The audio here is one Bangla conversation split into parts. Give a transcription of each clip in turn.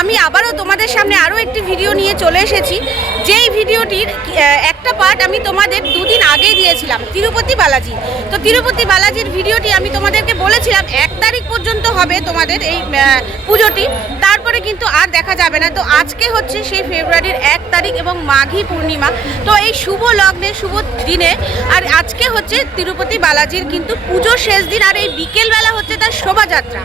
আমি আবারও তোমাদের সামনে আরও একটি ভিডিও নিয়ে চলে এসেছি। যেই ভিডিওটির একটা পার্ট আমি তোমাদের দুদিন আগেই দিয়েছিলাম তিরুপতি বালাজি। তো তিরুপতি বালাজির ভিডিওটি আমি তোমাদেরকে বলেছিলাম 1 তারিখ পর্যন্ত হবে তোমাদের এই পুজোটি, তারপরে কিন্তু আর দেখা যাবে না। তো আজকে হচ্ছে সেই ফেব্রুয়ারির 1 তারিখ এবং মাঘী পূর্ণিমা। তো এই শুভ লগ্নে শুভ দিনে আর আজকে হচ্ছে তিরুপতি বালাজির কিন্তু পুজোর শেষ দিন, আর এই বিকেলবেলা হচ্ছে তার শোভাযাত্রা।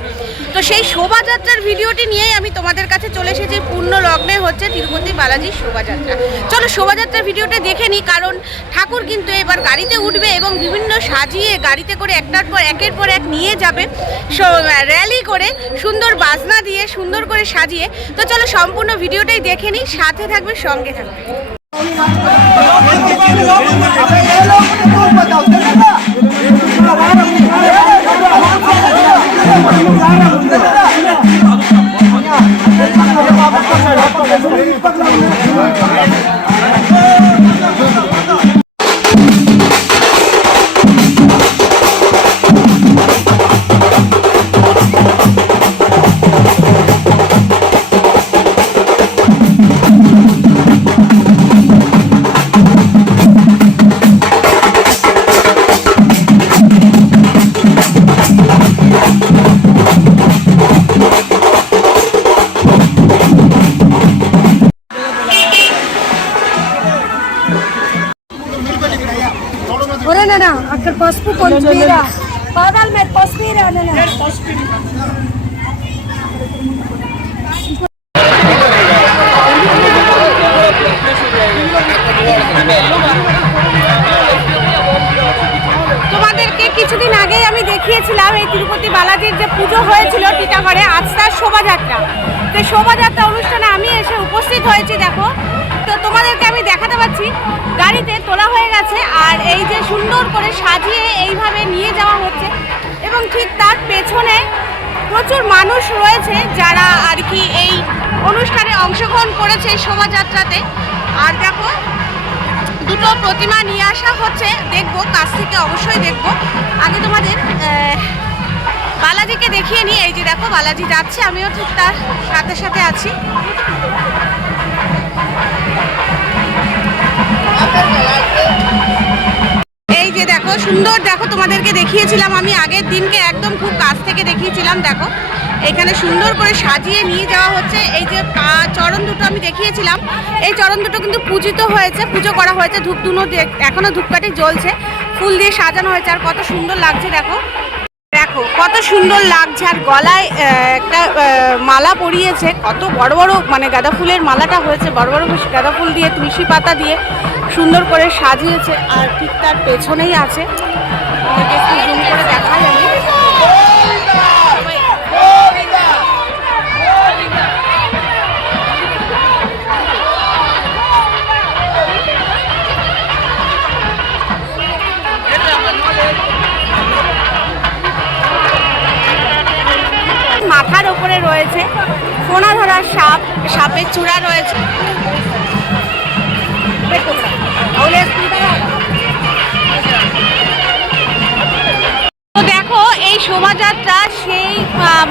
তো সেই শোভাযাত্রার ভিডিওটি নিয়েই আমি তোমাদের কাছে চলে এসেছি। পূর্ণ লগ্নে হচ্ছে তিরুপতি বালাজির শোভাযাত্রা। চলো শোভাযাত্রার ভিডিওটা দেখে নিই, কারণ ঠাকুর কিন্তু এবার গাড়িতে উঠবে এবং বিভিন্ন সাজিয়ে গাড়িতে করে একের পর এক নিয়ে যাবে র্যালি করে, সুন্দর বাজনা দিয়ে সুন্দর করে সাজিয়ে। তো চলো সম্পূর্ণ ভিডিওটাই দেখে নিই, সাথে থাকবে, সঙ্গে থাকবে। Orana, aక్కడ పసుపు కొంచెం పాదాల మీద పసుపు তোমাদেরকে কিছুদিন আগেই আমি দেখিয়েছিলাম এই তিরুপতি বালাজির যে পুজো হয়েছিল টিটাগড়ে, আজ তার শোভাযাত্রা। তো শোভাযাত্রা অনুষ্ঠানে আমি এসে উপস্থিত হয়েছি। দেখো, তো তোমাদেরকে আমি দেখাতে পাচ্ছি গাড়িতে তোলা হয়ে গেছে, আর এই যে সুন্দর করে সাজিয়ে এইভাবে নিয়ে যাওয়া হচ্ছে এবং ঠিক তার পেছনে প্রচুর মানুষ রয়েছে যারা আর কি এই অনুষ্ঠানে অংশগ্রহণ করেছে এই শোভাযাত্রাতে। আর দেখো, দুটো প্রতিমা নিয়ে আসা হচ্ছে, দেখবো কাছ থেকে, অবশ্যই দেখবো। আগে তোমাদের বালাজিকে দেখিয়ে নিই। এই যে দেখো বালাজি যাচ্ছে, আমিও ঠিক তার সাথে সাথে আছি। এই যে দেখো সুন্দর, দেখো তোমাদেরকে দেখিয়েছিলাম আমি আগের দিনকে, একদম খুব কাছ থেকে দেখিয়েছিলাম। দেখো এখানে সুন্দর করে সাজিয়ে নিয়ে যাওয়া হচ্ছে। এই যে চরণ দুটো আমি দেখিয়েছিলাম, এই চরণ দুটো কিন্তু পূজিত হয়েছে, পুজো করা হয়েছে, ধূপধুনো এখনো ধূপকাঠি জ্বলছে, ফুল দিয়ে সাজানো হয়েছে। আর কত সুন্দর লাগছে, দেখো দেখো কত সুন্দর লাগছে। আর গলায় একটা মালা পরিয়েছে, কত বড় বড় মানে গাঁদা ফুলের মালাটা হয়েছে, বড় বড় গাঁদা ফুল দিয়ে, তুলসী পাতা দিয়ে সুন্দর করে সাজিয়েছে। আর ঠিক তার পেছনেই আছে, একটু জুম করে দেখাই আমি। মাথার ওপরে রয়েছে সোনা ধরা সাপ, সাপের চূড়া রয়েছে। তো দেখো এই শোভাযাত্রা সেই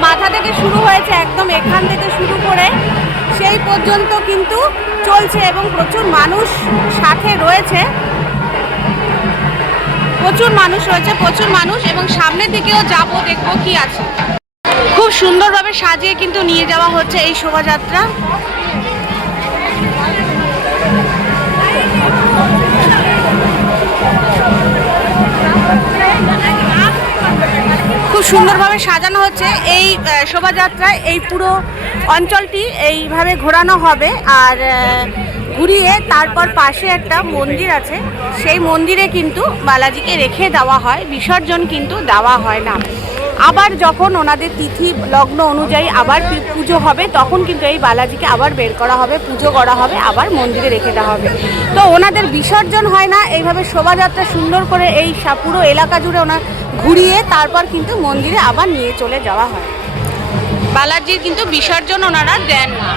মাথা থেকে শুরু হয়েছে, একদম এখান থেকে শুরু করে সেই পর্যন্ত কিন্তু চলছে এবং প্রচুর মানুষ সাথে রয়েছে, প্রচুর মানুষ এবং সামনের দিকেও যাব, দেখবো কি আছে। খুব সুন্দরভাবে সাজিয়ে কিন্তু নিয়ে যাওয়া হচ্ছে এই শোভাযাত্রা। খুব সুন্দরভাবে সাজানো হচ্ছে এই শোভাযাত্রায়। এই পুরো অঞ্চলটি এইভাবে ঘোরানো হবে, আর ঘুরিয়ে তারপর পাশে একটা মন্দির আছে, সেই মন্দিরে কিন্তু বালাজিকে রেখে দেওয়া হয়, বিসর্জন কিন্তু দেওয়া হয় না। আবার যখন ওনাদের তিথি লগ্ন অনুযায়ী আবার পুজো হবে তখন কিন্তু এই বালাজিকে আবার বের করা হবে, পুজো করা হবে, আবার মন্দিরে রেখে দেওয়া হবে। তো ওনাদের বিসর্জন হয় না, এইভাবে শোভাযাত্রা সুন্দর করে এই পুরো এলাকা জুড়ে ওনার ঘুরিয়ে তারপর কিন্তু মন্দিরে আবার নিয়ে চলে যাওয়া হয়। বালাজির কিন্তু বিসর্জন ওনারা দেন না।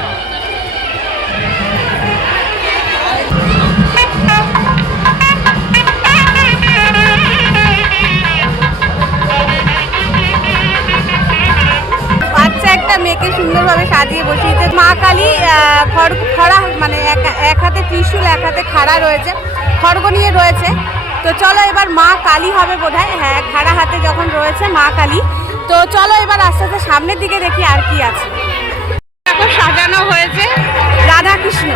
বাচ্চা একটা মেয়েকে সুন্দরভাবে সাজিয়ে বসিয়েছে। মা কালী খড়া মানে এক হাতে ত্রিশূল, এক হাতে খাড়া রয়েছে, খড়গ নিয়ে রয়েছে। তো চলো এবার মা কালী হবে বোধহয়, হ্যাঁ খাড়া হাতে যখন রয়েছে মা কালী। তো চলো এবার আস্তে আস্তে সামনের দিকে দেখি আর কি আছে। এখন সাজানো হয়েছে রাধাকৃষ্ণ,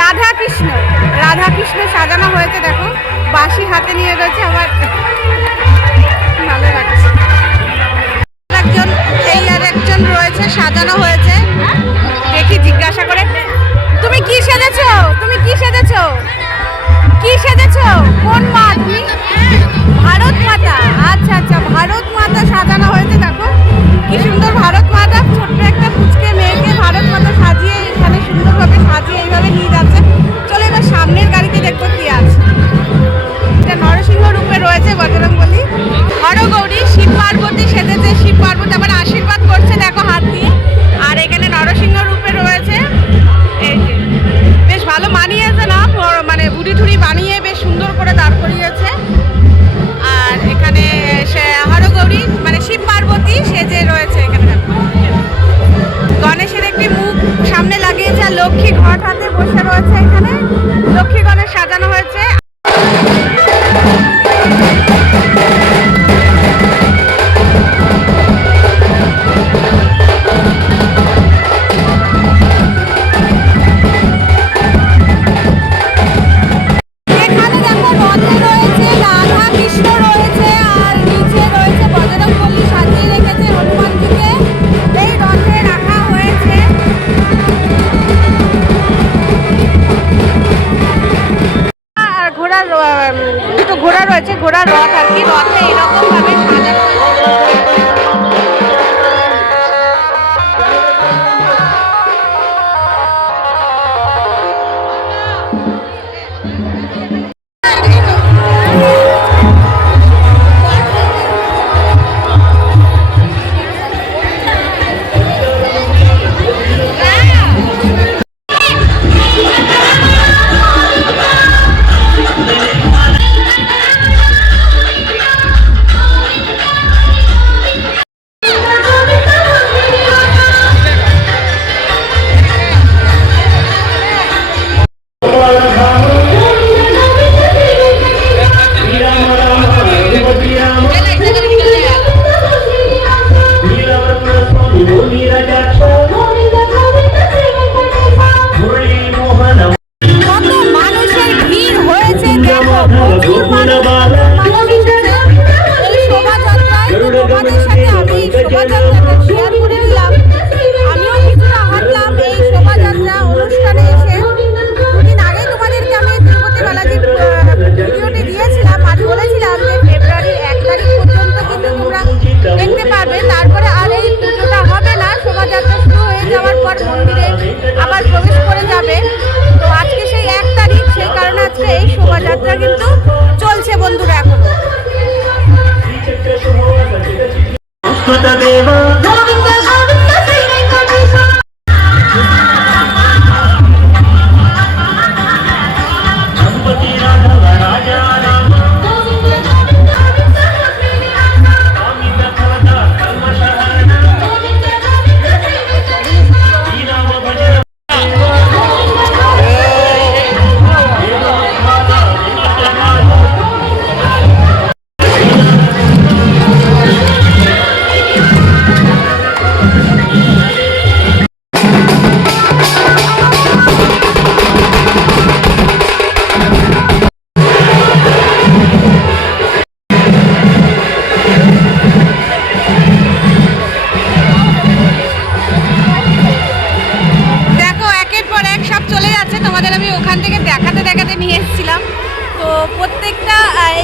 রাধাকৃষ্ণ, রাধাকৃষ্ণ সাজানো হয়েছে। দেখো বাঁশি হাতে নিয়ে রয়েছে, আমার ভালো লাগছে। একজন এই আর একজন রয়েছে, সাজানো হয়েছে। দেখি জিজ্ঞাসা করে, তুমি কি সেজেছো? তুমি কি সেজেছো? কি সেজেছো? কোন মা তুমি? ভারত মাতা। আচ্ছা আচ্ছা, ভারত মাতা সাজানো হয়েছে। দেখো কি সুন্দর ভারত মাতা, ছোট্ট একটা পুচকে মেয়েকে ভারত মাতা সাজিয়ে এখানে সুন্দরভাবে সাজিয়ে এইভাবে নিয়ে যাচ্ছে। চলো এবার সামনের গাড়িতে দেখবো কি আছে। এটা নরসিংহ রূপে রয়েছে বজরংবলী। হরগৌরী শিব পার্বতী সেজেছে, শিব পার্বতী আবার আশীর্বাদ করছে দেখো হাত দিয়ে। আর এখানে নরসিংহ রূপে রয়েছে। এই যে বেশ ভালো মানিয়েছে না, মানে বুড়ি ঠুড়ি বানিয়ে বেশ সুন্দর করে দাঁড় করিয়েছে। আর এখানে হরগৌরী মানে শিব পার্বতী সেজে রয়েছে। এখানে গণেশের একটি মুখ সামনে লাগিয়েছে, আর লক্ষ্মী ঘট হাতে বসে রয়েছে। এখানে লক্ষ্মী গণেশ সাজানো হয়েছে। দুটো ঘোড়া রয়েছে, ঘোড়ার রথ আর কি, রথে এরকম ভাবে সাজানো।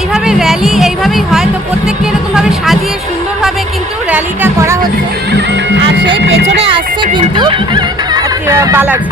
এইভাবে র্যালি এইভাবেই হয়। তো প্রত্যেককে এরকমভাবে সাজিয়ে সুন্দরভাবে কিন্তু র্যালিটা করা হচ্ছে, আর সেই পেছনে আসছে কিন্তু বালাজি।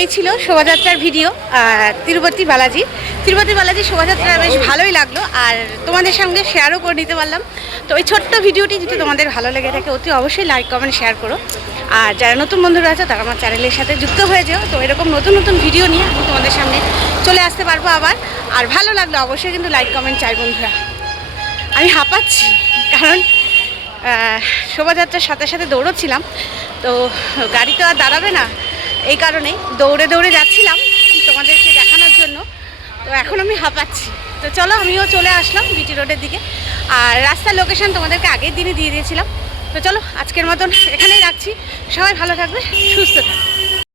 এই ছিল শোভাযাত্রার ভিডিও তিরুপতি বালাজি শোভাযাত্রা বেশ ভালোই লাগলো, আর তোমাদের সঙ্গে শেয়ারও করে নিতে পারলাম। তো এই ছোট্ট ভিডিওটি যদি তোমাদের ভালো লেগে থাকে অতি অবশ্যই লাইক কমেন্ট শেয়ার করো, আর যারা নতুন বন্ধুরা আছে তারা আমার চ্যানেলের সাথে যুক্ত হয়ে যাও। তো এরকম নতুন নতুন ভিডিও নিয়ে আমি তোমাদের সামনে চলে আসতে পারবো আবার। আর ভালো লাগলো অবশ্যই কিন্তু লাইক কমেন্ট চাই বন্ধুরা। আমি হাঁপাচ্ছি কারণ শোভাযাত্রার সাথে সাথে দৌড়চ্ছিলাম, তো গাড়ি তো আর দাঁড়াবে না, এই কারণেই দৌড়ে দৌড়ে যাচ্ছিলাম তোমাদেরকে দেখানোর জন্য। তো এখন আমি হাঁপাচ্ছি। তো চলো আমিও চলে আসলাম বিটি রোডের দিকে, আর রাস্তার লোকেশন তোমাদেরকে আগের দিনই দিয়ে দিয়েছিলাম। তো চলো আজকের মতন এখানেই রাখছি, সবাই ভালো থাকবে, সুস্থ থাকবে।